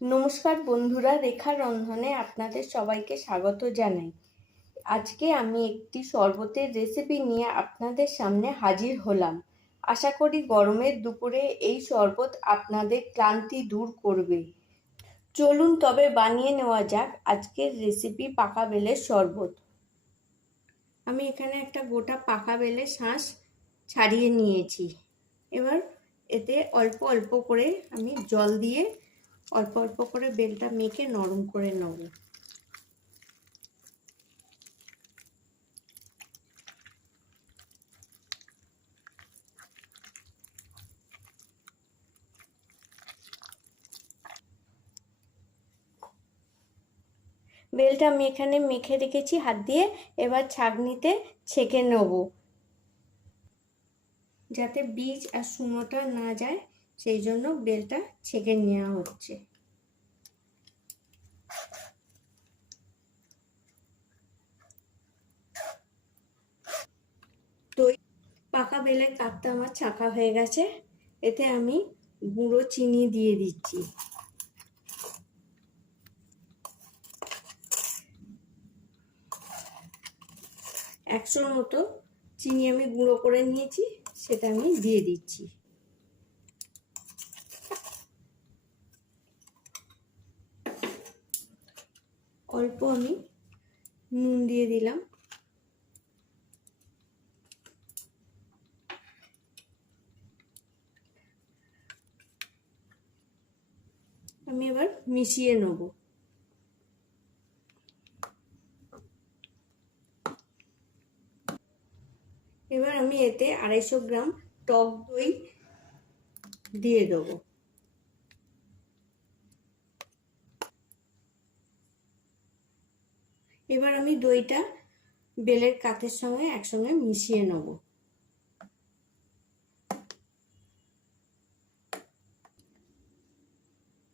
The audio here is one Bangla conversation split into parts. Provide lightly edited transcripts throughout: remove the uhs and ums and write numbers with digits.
নমস্কার বন্ধুরা, রেখা রন্ধনে আপনাদের সবাইকে স্বাগত জানাই। আজকে আমি একটি শরবতের রেসিপি নিয়ে আপনাদের সামনে হাজির হলাম। আশা করি গরমের দুপুরে এই শরবত আপনাদের ক্লান্তি দূর করবে। চলুন তবে বানিয়ে নেওয়া যাক আজকের রেসিপি পাকা বেলের শরবত। আমি এখানে একটা গোটা পাকা বেলের শাঁস ছাড়িয়ে নিয়েছি। এবার এতে অল্প অল্প করে আমি জল দিয়ে অল্প অল্প করে বেলটা মেখে নরম করে নেব। বেলটা আমি এখানে মেখে রেখেছি হাত দিয়ে। এবার ছাঁকনিতে ছেঁকে নেব, যাতে বীজ আর শুকনোটা না যায়, সেই জন্য বেলটা ছেঁকে নেওয়া হচ্ছে। তো পাকা বেলের কাপটা আমার ছাঁকা হয়ে গেছে। এতে আমি গুঁড়ো চিনি দিয়ে দিচ্ছি। একশোর মতো চিনি আমি গুঁড়ো করে নিয়েছি, সেটা আমি দিয়ে দিচ্ছি। অল্প আমি নুন দিয়ে দিলাম। আমি এবার মিশিয়ে নেব। এবার আমি এতে 250 গ্রাম টক দই দিয়ে দেবো। এবার আমি দইটা বেলের কাঠের সঙ্গে একসঙ্গে মিশিয়ে নেব।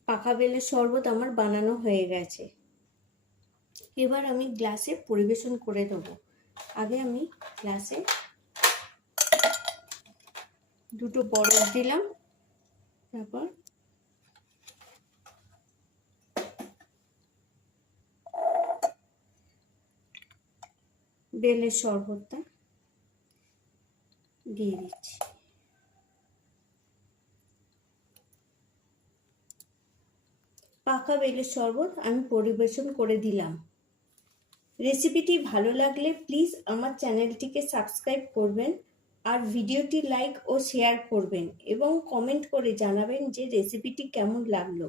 পাকা বেলের শরবত আমার বানানো হয়ে গেছে। এবার আমি গ্লাসে পরিবেশন করে দেবো। আগে আমি গ্লাসে দুটো বরফ দিলাম, তারপর বেলের শরবতটা দিয়ে দিচ্ছি। পাকা বেলের শরবত আমি পরিবেশন করে দিলাম। রেসিপিটি ভালো লাগলে প্লিজ আমার চ্যানেলটিকে সাবস্ক্রাইব করবেন আর ভিডিওটি লাইক ও শেয়ার করবেন এবং কমেন্ট করে জানাবেন যে রেসিপিটি কেমন লাগলো।